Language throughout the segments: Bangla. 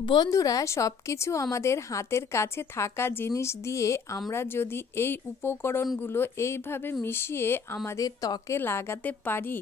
বন্ধুরা, সবকিছু আমাদের হাতের কাছে থাকা জিনিস দিয়ে আমরা যদি এই উপকরণগুলো এইভাবে মিশিয়ে আমাদের ত্বকে লাগাতে পারি,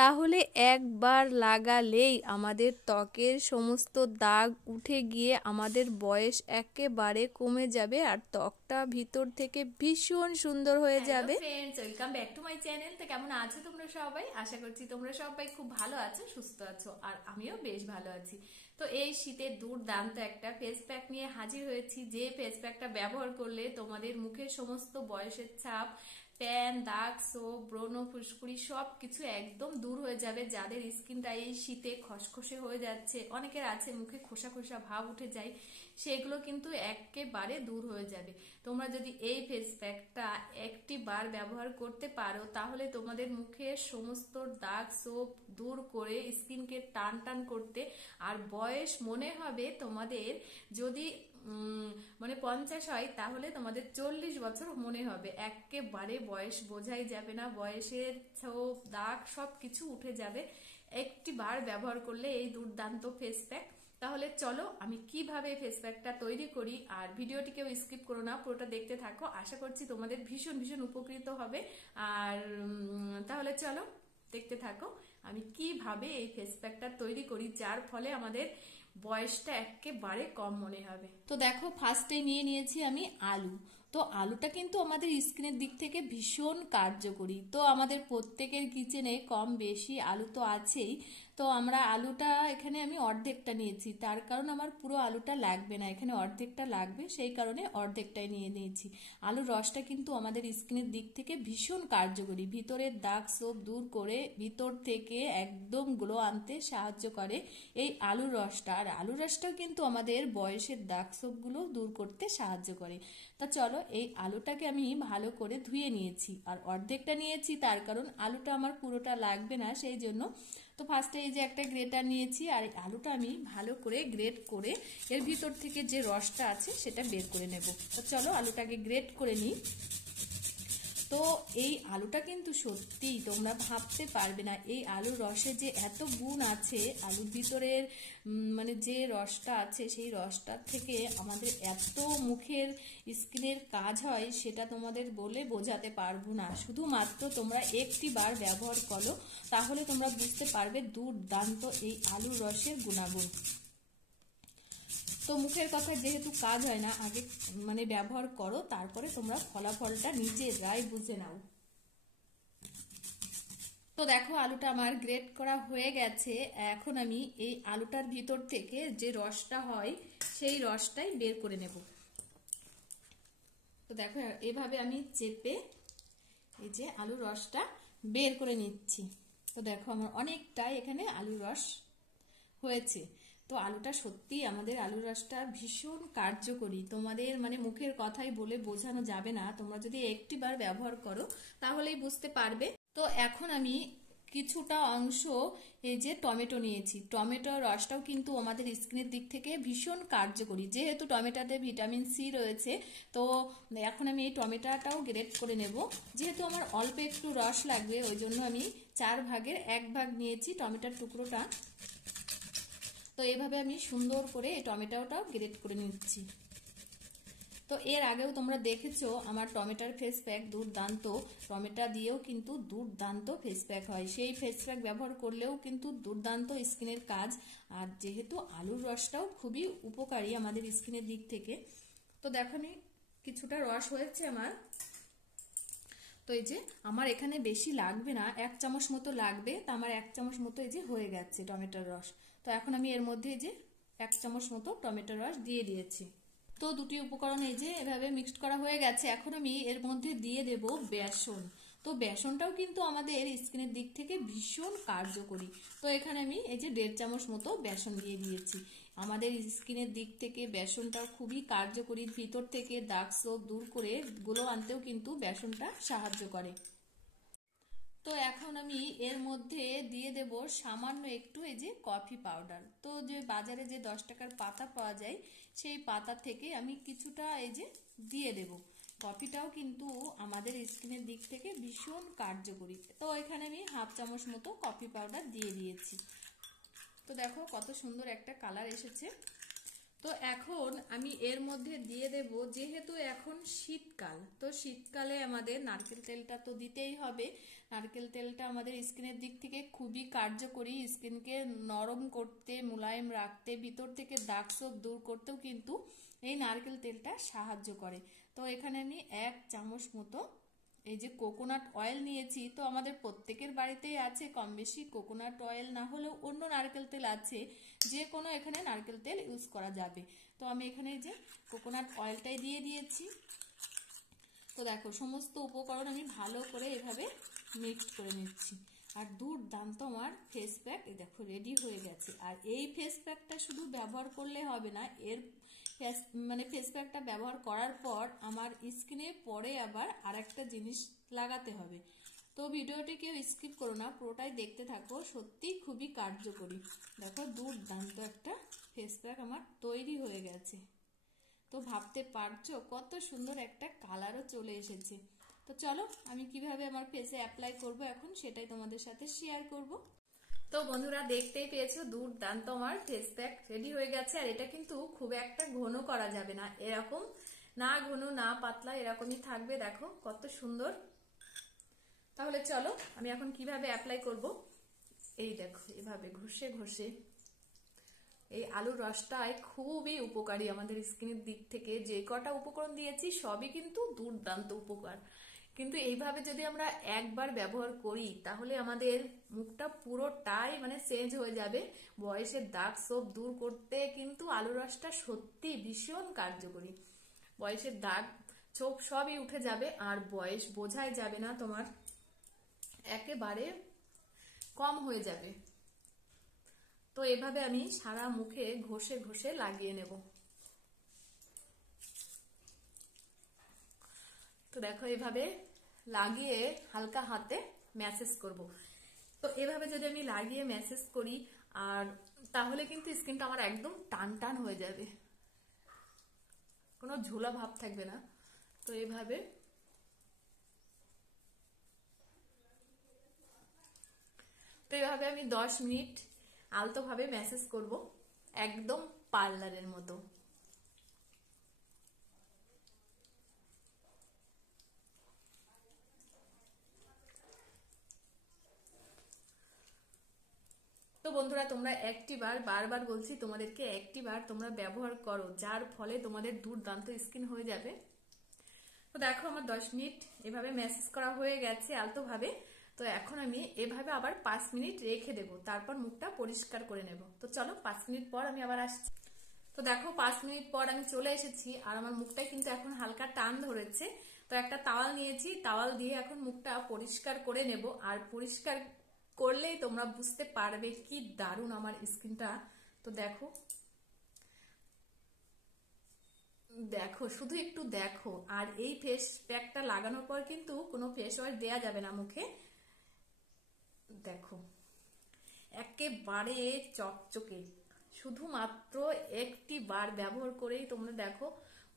তাহলে একবার লাগালেই আমাদের ত্বকের সমস্ত দাগ উঠে গিয়ে আমাদের বয়স একেবারে কমে যাবে আর ত্বকটা ভিতর থেকে ভীষণ সুন্দর হয়ে যাবে। Friends, welcome back to my channel. তো কেমন আছো তোমরা সবাই? আশা করছি তোমরা সবাই খুব ভালো আছো, সুস্থ আছো, আর আমিও বেশ ভালো আছি। তো এই শীতের দুর্দান্ত একটা ফেস প্যাক নিয়ে হাজির হয়েছি, যে ফেস প্যাকটা ব্যবহার করলে তোমাদের মুখের সমস্ত বয়সের ছাপ, ট্যান, দাগ, ছোপ, ব্রণ, ফুসকুড়ি সবকিছু একদম দূর হয়ে যাবে। যাদের স্কিনটা এই শীতে খসখসে হয়ে যাচ্ছে, অনেকের আছে মুখে খোসা খোসা ভাব উঠে যায়, সেগুলো কিন্তু একেবারে দূর হয়ে যাবে। তোমরা যদি এই ফেস প্যাকটা একটি বার ব্যবহার করতে পারো, তাহলে তোমাদের মুখের সমস্ত দাগ ছোপ দূর করে স্কিনকে টান টান করতে, আর বয়স মনে হবে তোমাদের যদি মানে 50 হয়, তাহলে তোমাদের 40 বছর মনে হবে। একেবারে বয়স বোঝাই যাবে না, বয়সের ছোপ দাগ সবকিছু উঠে যাবে একটি বার ব্যবহার করলে এই দুর্দান্ত ফেস প্যাক। তাহলে চলো আমি কিভাবে ফেস প্যাকটা তৈরি করি, আর ভিডিওটিকেও স্কিপ করো না, পুরোটা দেখতে থাকো। আশা করছি তোমাদের ভীষণ ভীষণ উপকৃত হবে। আর তাহলে চলো দেখতে থাকো আমি কিভাবে এই ফেস প্যাকটা তৈরি করি, যার ফলে আমাদের বয়সটা একেবারে কম মনে হবে। তো দেখো, ফার্স্টে নিয়ে নিয়েছি আমি আলু। তো আলুটা কিন্তু আমাদের স্কিনের দিক থেকে ভীষণ কার্যকরী। তো আমাদের প্রত্যেকের কিচেনে কম বেশি আলু তো আছেই। তো আমরা আলুটা এখানে আমি অর্ধেকটা নিয়েছি, তার কারণ আমার পুরো আলুটা লাগবে না, এখানে অর্ধেকটা লাগবে, সেই কারণে অর্ধেকটাই নিয়ে নিয়েছি। আলুর রসটা কিন্তু আমাদের স্কিনের দিক থেকে ভীষণ কার্যকরী, ভিতরের দাগ ছোপ দূর করে ভিতর থেকে একদম গ্লো আনতে সাহায্য করে এই আলুর রসটা। আর আলুর রসটাও কিন্তু আমাদের বয়সের দাগ ছোপগুলো দূর করতে সাহায্য করে। তা চলো, এই আলুটাকে আমি ভালো করে ধুয়ে নিয়েছি, আর অর্ধেকটা নিয়েছি তার কারণ আলুটা আমার পুরোটা লাগবে না, সেই জন্য। তো ফার্স্টে এই যে একটা গ্রেটার নিয়েছি, আর এই আলুটা আমি ভালো করে গ্রেট করে এর ভিতর থেকে যে রসটা আছে সেটা বের করে নেব। তো চলো আলুটাকে গ্রেট করে নিই। তো এই আলুটা কিন্তু সত্যি তোমরা ভাবতে পারবে না, এই আলুর রসে যে এত গুণ আছে, আলুর ভিতরের মানে যে রসটা আছে সেই রসটার থেকে আমাদের এত মুখের স্কিনের কাজ হয়, সেটা তোমাদের বলে বোঝাতে পারবো না। শুধুমাত্র তোমরা একটি বার ব্যবহার করো, তাহলে তোমরা বুঝতে পারবে দুর্দান্ত এই আলুর রসের গুণাগুণ। তো মুখের কথা যেহেতু কাজ হয় না, আগে মানে ব্যবহার করো, তারপরে তোমরা ফলাফলটা নিজেরাই বুঝে নাও। তো দেখো, আলুটা আমার গ্রেট করা হয়ে গেছে। এখন আমি এই আলুটার ভিতর থেকে যে রসটা হয় সেই রসটাই বের করে নেব। তো দেখো, এভাবে আমি চেপে এই যে আলুর রসটা বের করে নিচ্ছি। তো দেখো, আমার অনেকটাই এখানে আলুর রস হয়েছে। তো আলুটা সত্যি, আমাদের আলুর রসটা ভীষণ কার্যকরী, তোমাদের মানে মুখের কথাই বলে বোঝানো যাবে না। তোমরা যদি একটি বার ব্যবহার করো তাহলেই বুঝতে পারবে। তো এখন আমি কিছুটা অংশ এই যে টমেটো নিয়েছি, টমেটোর রসটাও কিন্তু আমাদের স্কিনের দিক থেকে ভীষণ কার্যকরী, যেহেতু টমেটোতে ভিটামিন সি রয়েছে। তো এখন আমি এই টমেটোটাও গ্রেট করে নেব। যেহেতু আমার অল্প একটু রস লাগবে, ওই জন্য আমি 4 ভাগের 1 ভাগ নিয়েছি টমেটোর টুকরোটা। তো এইভাবে আমি সুন্দর করে এই টমেটোটাও গ্রেট করে নিচ্ছি। তো এর আগেও তোমরা দেখেছো আমার টমেটোর ফেস প্যাক দুর্দান্ত, টমেটো দিয়েও কিন্তু দুর্দান্ত ফেস প্যাক হয়, সেই ফেস প্যাক ব্যবহার করলেও কিন্তু দুর্দান্ত স্কিনের কাজ। আর যেহেতু আলুর রসটাও খুবই উপকারী আমাদের স্কিনের দিক থেকে। তো দেখো, আমি কিছুটা রস হয়েছে আমার। তো এই যে আমার এখানে বেশি লাগবে না, 1 চামচ মতো লাগবে। তো আমার 1 চামচ মতো এই যে হয়ে গেছে টমেটোর রস। তো এখন আমি এর মধ্যে এই যে 1 চামচ মতো টমেটোর রস দিয়ে দিয়েছি। তো দুটি উপকরণ এই যে এভাবে মিক্সড করা হয়ে গেছে। এখন আমি এর মধ্যে দিয়ে দেব বেসন। তো বেসনটাও কিন্তু আমাদের স্কিনের দিক থেকে ভীষণ কার্যকরী। তো এখানে আমি এই যে 1.5 চামচ মতো বেসন দিয়ে দিয়েছি। আমাদের স্কিনের দিক থেকে বেসনটা খুবই কার্যকরী, ভিতর থেকে দাগ ছোপ দূর করে গ্লো আনতেও কিন্তু বেসনটা সাহায্য করে। তো এখন আমি এর মধ্যে দিয়ে দেব সামান্য একটু এই যে কফি পাউডার। তো যে বাজারে যে 10 টাকার পাতা পাওয়া যায়, সেই পাতা থেকে আমি কিছুটা এই যে দিয়ে দেব। কফিটাও কিন্তু আমাদের স্কিনের দিক থেকে ভীষণ কার্যকরী। তো এখানে আমি 1/2 চামচ মতো কফি পাউডার দিয়ে দিয়েছি। তো দেখো কত সুন্দর একটা কালার এসেছে। তো এখন আমি এর মধ্যে দিয়ে দেব, যেহেতু এখন শীতকাল, তো শীতকালে আমাদের নারকেল তেলটা তো দিতেই হবে। নারকেল তেলটা আমাদের স্কিনের দিক থেকে খুবই কার্যকরী, স্কিনকে নরম করতে, মোলায়েম রাখতে, ভিতর থেকে দাগ ছোপ দূর করতেও কিন্তু এই নারকেল তেলটা সাহায্য করে। তো এখানে আমি 1 চামচ মতো এই যে কোকোনাট অয়েল নিয়েছি। তো আমাদের প্রত্যেকের বাড়িতেই আছে কম বেশি, কোকোনাট অয়েল না হলেও অন্য নারকেল তেল আছে, যে কোনো এখানে নারকেল তেল ইউজ করা যাবে। তো আমি এখানে এই যে কোকোনাট অয়েলটাই দিয়ে দিয়েছি। তো দেখো সমস্ত উপকরণ আমি ভালো করে এভাবে মিক্সড করে নিচ্ছি। আর দুর্দান্ত আমার ফেস প্যাক দেখো রেডি হয়ে গেছে। আর এই ফেস প্যাকটা শুধু ব্যবহার করলে হবে না, এর ফেস প্যাকটা ব্যবহার করার পর আমার স্কিনে পরে আবার আরেকটা জিনিস লাগাতে হবে। তো ভিডিওটি কেউ স্কিপ করো না, পুরোটাই দেখতে থাকো, সত্যি খুবই কার্যকরী। দেখো দুর্দান্ত একটা ফেস প্যাক আমার তৈরি হয়ে গেছে। তো ভাবতে পারছো কত সুন্দর একটা কালারও চলে এসেছে। তো চলো আমি কিভাবে আমার ফেসে অ্যাপ্লাই করব এখন সেটাই তোমাদের সাথে শেয়ার করব। তো বন্ধুরা দেখতেই পেয়েছো দুর্দান্ত আমার ফেস প্যাক রেডি হয়ে গেছে। আর এটা কিন্তু খুব একটা ঘন করা যাবে না, এরকম না ঘন না পাতলা, এরকমই থাকবে। দেখো কত সুন্দর। তাহলে চলো আমি এখন কিভাবে অ্যাপ্লাই করব। এই দেখো এভাবে ঘষে ঘষে, এই আলুর রসটাই খুবই উপকারী আমাদের স্কিনের দিক থেকে। যে কটা উপকরণ দিয়েছি সবই কিন্তু দুর্দান্ত উপকার, কিন্তু এইভাবে যদি আমরা একবার ব্যবহার করি তাহলে আমাদের মুখটা পুরোটাই চেঞ্জ হয়ে যাবে। বয়সের দাগ ছোপ দূর করতে কিন্তু আলুর রসটা সত্যি ভীষণ কার্যকরী। বয়সের দাগ ছোপ সবই উঠে যাবে, আর বয়স বোঝাই যাবে না, তোমার একেবারে কম হয়ে যাবে। তো এভাবে আমি সারা মুখে ঘষে ঘষে লাগিয়ে নেব। তো দেখো এভাবে লাগিয়ে হালকা হাতে ম্যাসেজ করব। তো এভাবে যদি আমি লাগিয়ে ম্যাসেজ করি আর তাহলে কিন্তু স্কিনটা আমার একদম টান টান হয়ে যাবে, কোনো ঝোলা ভাব থাকবে না। তো এভাবে আমি 10 মিনিট আলতো ভাবে ম্যাসেজ করব, একদম পার্লারের মতো। তো বন্ধুরা তোমরা একটিবার, বারবার বলছি তোমাদেরকে, একটিবার তোমরা ব্যবহার করো, যার ফলে তোমাদের দুর্দান্ত স্কিন হয়ে যাবে। তো দেখো আমার 10 মিনিট এভাবে ম্যাসেজ করা হয়ে গেছে আলতো ভাবে। তো এখন আমি এভাবে আবার 5 মিনিট রেখে দেব, তারপর মুখটা পরিষ্কার করে নেব। তো চলো 5 মিনিট পর আমি আবার আসছি। তো দেখো 5 মিনিট পর আমি চলে এসেছি, আর আমার মুখটা কিন্তু এখন হালকা টান ধরেছে। তো একটা তাওয়াল নিয়েছি, তাওয়াল দিয়ে এখন মুখটা পরিষ্কার করে নেব। আর পরিষ্কার করলেই তোমরা বুঝতে পারবে কি দারুণ আমার স্কিনটা। তো দেখো দেখো শুধু একটু দেখো। আর এই ফেস প্যাকটা লাগানোর পর কিন্তু কোনো ফেস ওয়াশ দেওয়া যাবে না মুখে। দেখো একেবারে চকচকে, শুধুমাত্র একটি বার ব্যবহার করেই তোমরা দেখো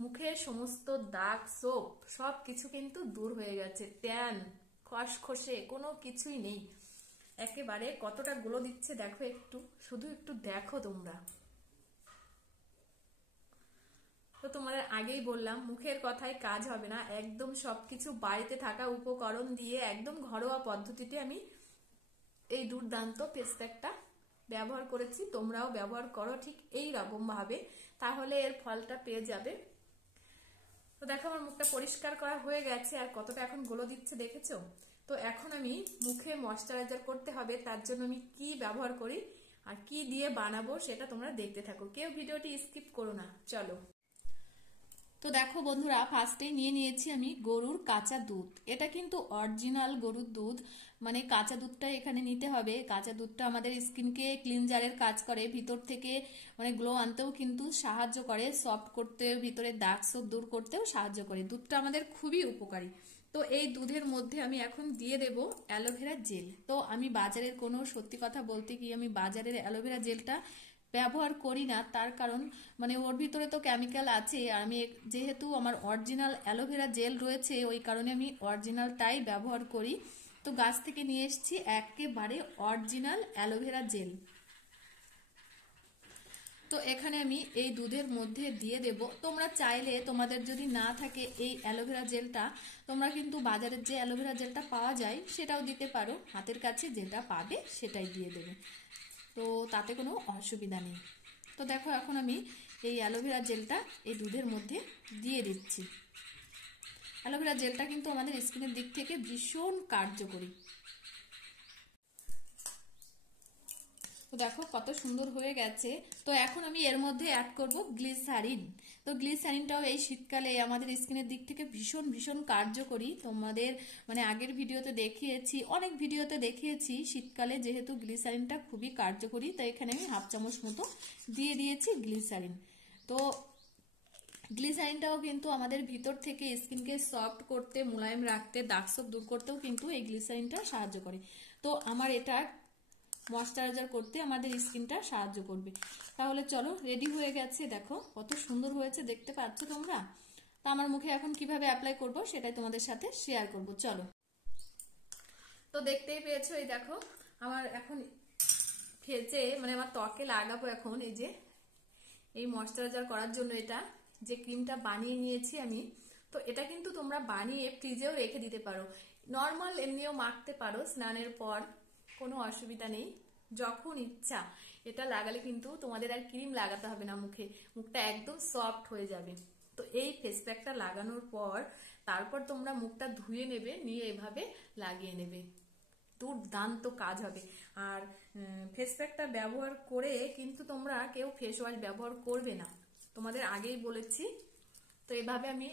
মুখের সমস্ত দাগ ছোপ সব কিছু কিন্তু দূর হয়ে গেছে, ট্যান খসখসে কোনো কিছুই নেই। একেবারে কতটা গ্লো দিচ্ছে দেখো, শুধু একটু দেখো তোমরা। তো তোমাদের আগেই বললাম মুখের কথায় কাজ হবে না, একদম সবকিছু বাড়িতে থাকা উপকরণ দিয়ে একদম ঘরোয়া পদ্ধতিতে আমি এই দুর্দান্ত ফেস প্যাকটা ব্যবহার করেছি। তোমরাও ব্যবহার করো ঠিক এই রকম ভাবে, তাহলে এর ফলটা পেয়ে যাবে। তো দেখো আমার মুখটা পরিষ্কার করা হয়ে গেছে, আর কতটা এখন গ্লো দিচ্ছে দেখেছো। তো এখন আমি মুখে ময়শ্চারাইজার করতে হবে, তার জন্য আমি কি ব্যবহার করি আর কি দিয়ে বানাবো সেটা তোমরা দেখতে থাকো, কেউ ভিডিওটি স্কিপ করো না। চলো। তো দেখো বন্ধুরা ফার্স্টেই নিয়ে নিয়েছি আমি গরুর কাঁচা দুধ। এটা কিন্তু অরিজিনাল গরুর দুধ, কাঁচা দুধটা এখানে নিতে হবে। কাঁচা দুধটা আমাদের স্কিনকে ক্লিনজারের কাজ করে, ভিতর থেকে গ্লো আনতেও কিন্তু সাহায্য করে, সফট করতে, ভিতরে দাগ ছোপ দূর করতেও সাহায্য করে। দুধটা আমাদের খুবই উপকারী। তো এই দুধের মধ্যে আমি এখন দিয়ে দেব অ্যালোভেরা জেল। তো আমি বাজারের কোনো, সত্যি কথা বলতে কি, আমি বাজারের অ্যালোভেরা জেলটা ব্যবহার করি না, তার কারণ ওর ভিতরে তো কেমিক্যাল আছে। আর আমি যেহেতু আমার অরিজিনাল অ্যালোভেরা জেল রয়েছে, ওই কারণে আমি অরিজিনালটাই ব্যবহার করি। তো গাছ থেকে নিয়ে এসেছি একেবারে অরিজিনাল অ্যালোভেরা জেল। তো এখানে আমি এই দুধের মধ্যে দিয়ে দেব। তোমরা চাইলে তোমাদের যদি না থাকে এই অ্যালোভেরা জেলটা, তোমরা কিন্তু বাজারের যে অ্যালোভেরা জেলটা পাওয়া যায় সেটাও দিতে পারো, হাতের কাছে যেটা পাবে সেটাই দিয়ে দেবে, তো তাতে কোনো অসুবিধা নেই। তো দেখো এখন আমি এই অ্যালোভেরা জেলটা এই দুধের মধ্যে দিয়ে দিচ্ছি। অ্যালোভেরা জেলটা কিন্তু আমাদের স্কিনের দিক থেকে ভীষণ কার্যকরী। তো দেখো কত সুন্দর হয়ে গেছে। তো এখন আমি এর মধ্যে অ্যাড করব গ্লিসারিন। তো গ্লিসারিনটাও এই শীতকালে আমাদের স্কিনের দিক থেকে ভীষণ ভীষণ কার্যকরী। তোমাদের মানে আগের ভিডিওতে দেখিয়েছি, অনেক ভিডিওতে দেখিয়েছি শীতকালে যেহেতু গ্লিসারিনটা খুবই কার্যকরী, তো এখানে আমি হাফ চামচ মতো দিয়ে দিয়েছি গ্লিসারিন। তো গ্লিসারিনটাও কিন্তু আমাদের ভিতর থেকে স্কিনকে সফট করতে, মোলায়েম রাখতে, দাগ ছোপ দূর করতেও কিন্তু এই গ্লিসারিনটা সাহায্য করে। তো আমার এটা ময়শ্চারাইজার করতে আমাদের স্কিনটা সাহায্য করবে। তাহলে চলো, রেডি হয়ে গেছে, দেখো কত সুন্দর হয়েছে, দেখতে পাচ্ছ তোমরা। তো আমার মুখে এখন কিভাবে অ্যাপ্লাই করব সেটাই তোমাদের সাথে শেয়ার করব, চলো। তো দেখতেই পেয়েছো, এই দেখো আমার এখন ফেসে মানে আমার ত্বকে লাগাবো এখন এই যে এই ময়শ্চারাইজার করার জন্য এটা যে ক্রিমটা বানিয়ে নিয়েছি আমি। তো এটা কিন্তু তোমরা বানিয়ে ফ্রিজেও রেখে দিতে পারো, নর্মাল এমনিও মাখতে পারো স্নানের পর, কোনো অসুবিধা নেই। যখন ইচ্ছা এটা লাগালে কিন্তু তোমাদের আর ক্রিম লাগাতে হবে না মুখে, মুখটা একদম সফট হয়ে যাবে। তো এই ফেস প্যাকটা লাগানোর পর তারপর তোমরা মুখটা ধুয়ে নেবে, নিয়ে এভাবে লাগিয়ে নেবে, দুর্দান্ত কাজ হবে। আর ফেস প্যাকটা ব্যবহার করে কিন্তু তোমরা কেউ ফেস ওয়াশ ব্যবহার করবে না, তোমাদের আগেই বলেছি। তো এভাবে আমি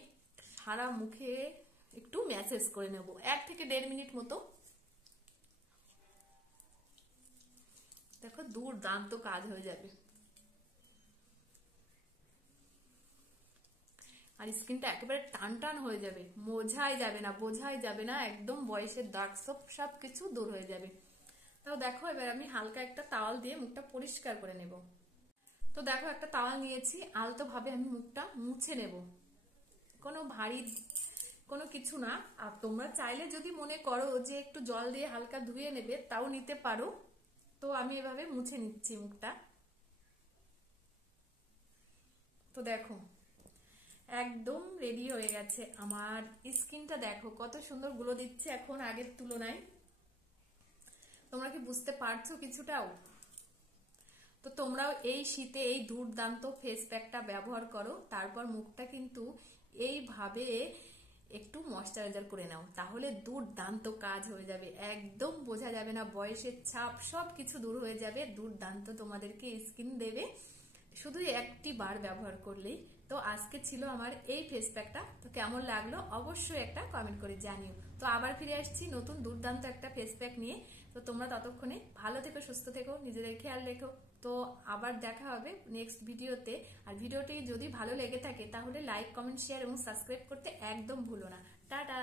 সারা মুখে একটু ম্যাসেজ করে নেব 1 থেকে 1.5 মিনিট মতো। দেখো দুর্দান্ত কাজ হয়ে যাবে, আর স্কিনটা একেবারে টান টান হয়ে যাবে, বোঝাই যাবে না, একদম বয়সের দাগ সব কিছু দূর হয়ে যাবে। তাও দেখো এবার আমি হালকা একটা তাওয়াল দিয়ে মুখটা পরিষ্কার করে নেব। তো দেখো একটা তাওয়াল নিয়েছি, আলতো ভাবে আমি মুখটা মুছে নেব, কোনো ভারী কোনো কিছু না। আর তোমরা চাইলে যদি মনে করো যে একটু জল দিয়ে হালকা ধুয়ে নেবে, তাও নিতে পারো। তো আমি এভাবে মুছে নিচ্ছি মুখটা। তো দেখো একদম রেডি হয়ে গেছে আমার স্কিনটা, দেখো কত সুন্দর গ্লো দিচ্ছে এখন আগের তুলনায়। তোমরা কি বুঝতে পারছো কিছুটাও? তো তোমরাও এই শীতে এই দুর্দান্ত ফেস প্যাকটা ব্যবহার করো, তারপর মুখটা কিন্তু এইভাবে একটু ময়শ্চারাইজার করে নাও, তাহলে দুর্দান্ত কাজ হয়ে যাবে, একদম বোঝা যাবে না, বয়সের ছাপ সব কিছু দূর হয়ে যাবে, দুর্দান্ত তোমাদেরকে স্কিন দেবে শুধু একটি বার ব্যবহার করলেই। তো আজকে ছিল আমার এই ফেস প্যাকটা, তো কেমন লাগলো অবশ্যই একটা কমেন্ট করে জানিও। তো আবার ফিরে আসছি নতুন দুর্দান্ত একটা ফেস প্যাক নিয়ে। তো তোমরা ততক্ষণে ভালো থেকো, সুস্থ থেকো, নিজেদের খেয়াল রেখো। তো আবার দেখা হবে নেক্সট ভিডিওতে। আর ভিডিওটি যদি ভালো লেগে থাকে তাহলে লাইক, কমেন্ট, শেয়ার এবং সাবস্ক্রাইব করতে একদম ভুলো না। টাটা।